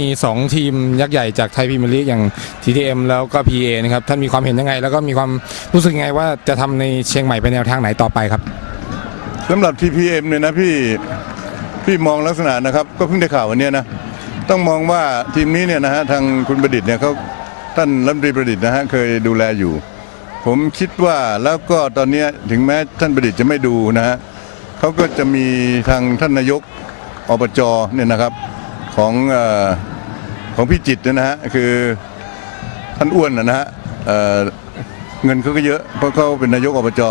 มี 2 ทีมยักษ์ใหญ่จากไทยพรีเมียร์ลีกอย่าง TTM แล้วก็ PA นะครับท่านมีความเห็นยังไง แล้วก็มีความรู้สึกยังไงว่าจะทำในเชียงใหม่ไปแนวทางไหนต่อไปครับ สำหรับ TPM เนี่ยนะพี่พี่มองลักษณะนะครับ ก็เพิ่งได้ข่าววันเนี้ยนะ ต้องมองว่าทีมนี้เนี่ยนะฮะทางคุณประดิษฐ์เนี่ยเขาท่านรัฐมนตรีประดิษฐ์นะฮะเคยดูแลอยู่ ผมคิดว่าแล้วก็ตอนเนี้ยถึงแม้ท่านประดิษฐ์จะไม่ดูนะฮะเขาก็จะมีทางท่านนายกอบจเนี่ยนะครับ ของอของพี่จิตเนี่ยนะฮะคือท่านอ้วนนะฮะเเงินเขาก็เยอะเพราะเขาเป็นนายกอบจ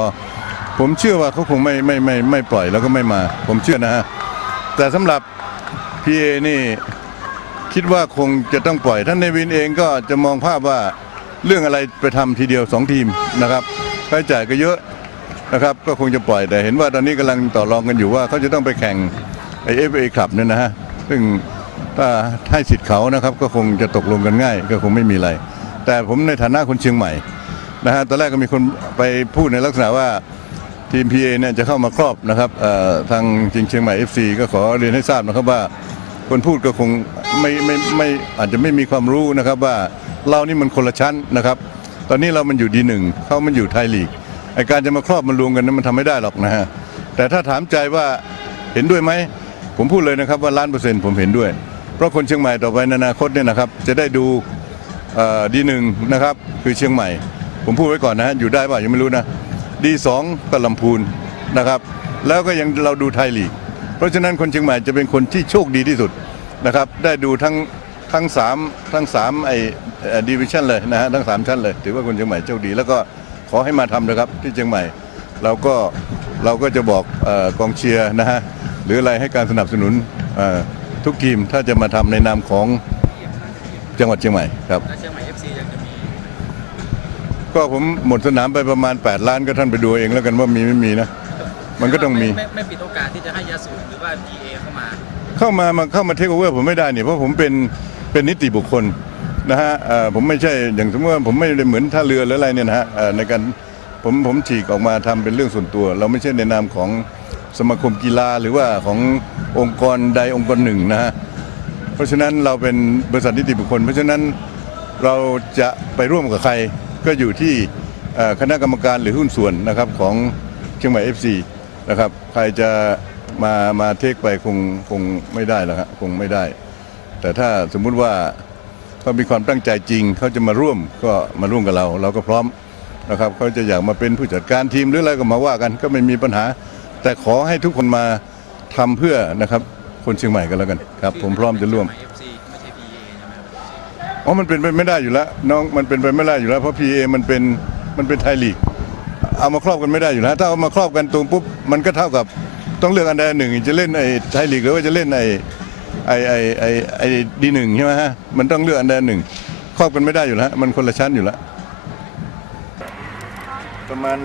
ผมเชื่อว่าเขาคงไม่ไม่ไม่ไม่ปล่อยแล้วก็ไม่มา ผมเชื่อนะฮะแต่สำหรับพีเอนี่คิดว่าคงจะต้องปล่อย ท่านเนวินเองก็จะมองภาพว่าเรื่องอะไรไปทำทีเดียวสองทีมนะครับค่าใช้จ่ายก็เยอะนะครับ ก็คงจะปล่อยแต่เห็นว่าตอนนี้กำลังต่อรองกันอยู่ว่าเขาจะต้องไปแข่งไอเอฟเอคลับเนี่ยนะฮะซึ่ง ถ้าให้สิทธิ์เขานะครับก็คงจะตกลงกันง่าย ก็คงไม่มีอะไร แต่ผมในฐานะคนเชียงใหม่นะฮะตอนแรกก็มีคนไปพูดในลักษณะว่าทีม PA เนี่ยจะเข้ามาครอบนะครับทางจริงเชียงใหม่ FC ก็ขอเรียนให้ทราบนะครับว่าคนพูดก็คงไม่ไม่ไม่อาจจะไม่มีความรู้นะครับว่าเรานี่มันคนละชั้นนะครับ ตอนนี้เรามันอยู่ดีหนึ่งเขามันอยู่ไทยลีกไอการจะมาครอบมารวมกันนั้นมันทำไม่ได้หรอกนะฮะแต่ถ้าถามใจว่าเห็นด้วยไหม ผมพูดเลยนะครับว่าล้านเปอร์เซ็นต์ผมเห็นด้วย เพราะคนเชียงใหม่ต่อไปในอนาคตเนี่ยนะครับจะได้ดูดีหนึ่งนะครับคือเชียงใหม่ ผมพูดไว้ก่อนนะฮะอยู่ได้ป่ายังไม่รู้นะดีสองก็ลำพูนนะครับ แล้วก็ยังเราดูไทยลีก เพราะฉะนั้นคนเชียงใหม่จะเป็นคนที่โชคดีที่สุดนะครับได้ดูทั้งทั้งสามทั้งสามไอ้ดิวิชั่นเลยนะฮะทั้งสามชั้นเลย ถือว่าคนเชียงใหม่โชคดี แล้วก็ขอให้มาทำนะครับที่เชียงใหม่เราก็เราก็จะบอกอกองเชียร์นะฮะ หรืออะไรให้การสนับสนุนเอ่อทุกทีมถ้าจะมาทำในนามของจังหวัดเชียงใหม่ครับแล้วเชียงใหม่ FC ยังจะมีก็ผมหมดสนามไปประมาณ 8 ล้านก็ท่านไปดูเองแล้วกันว่ามีไม่มีนะ มันก็ต้องมีไไไม่ปิดโอกาสที่จะให้ยาสูบหรือว่า PA เข้ามา เข้ามามาเข้ามาเทคโอเวอร์ผมไม่ได้เนี่ยเพราะผมเป็นเป็นนิติบุคคลนะฮะเอ่อผมไม่ใช่อย่างสมมติว่าผมไม่ได้เหมือนท่าเรือหรืออะไรเนี่ยนะฮะเอ่อในการผมผมฉีกออกมาทำเป็นเรื่องส่วนตัว เราไม่ใช่ในนามของ สมาคมกีฬาหรือว่าขององค์กรใดองค์กรหนึ่งนะฮะเพราะฉะนั้นเราเป็นบริษัทนิติบุคคล เพราะฉะนั้นเราจะไปร่วมกับใครก็อยู่ที่คณะกรรมการหรือหุ้นส่วนนะครับของเชียงใหม่ FC นะครับใครจะมามาเทคไปคงคงไม่ได้แล้วครับคงไม่ได้ แต่ถ้าสมมุติว่าเขามีความตั้งใจจริง เขาจะมาร่วมก็มาร่วมกับเรา เราก็พร้อมนะครับเขาจะอยากมาเป็นผู้จัดการทีมหรืออะไรก็มาว่ากัน ก็ไม่มีปัญหา แต่ขอให้ทุกคนมาทำเพื่อนะครับคนเชียงใหม่กันแล้วกันครับ ผมพร้อมจะร่วมเชียงให FC ไม่ใช่ PA ใช่ไหมครับอ๋อ มันเป็นไปไม่ได้อยู่แล้วน้องมันเป็นไปไม่ได้อยู่แล้วเพราะ PA มันเป็นมันเป็นไทยลีก เอามาครอบกันไม่ได้อยู่แล้วถ้าเอามาครอบกันตรงปุ๊บมันก็เท่ากับต้องเลือกอันใดอันหนึ่งจะเล่นไอ้ไทยลีกหรือว่าจะเล่นไอ้ไอ้ไอ้ไอ้ไอ้ดีหนึ่งใช่ไหมฮะมันต้องเลือกอันใดอันหนึ่ง ครอบกันไม่ได้อยู่แล้วมันคนละชั้นอยู่แล้วประมาณ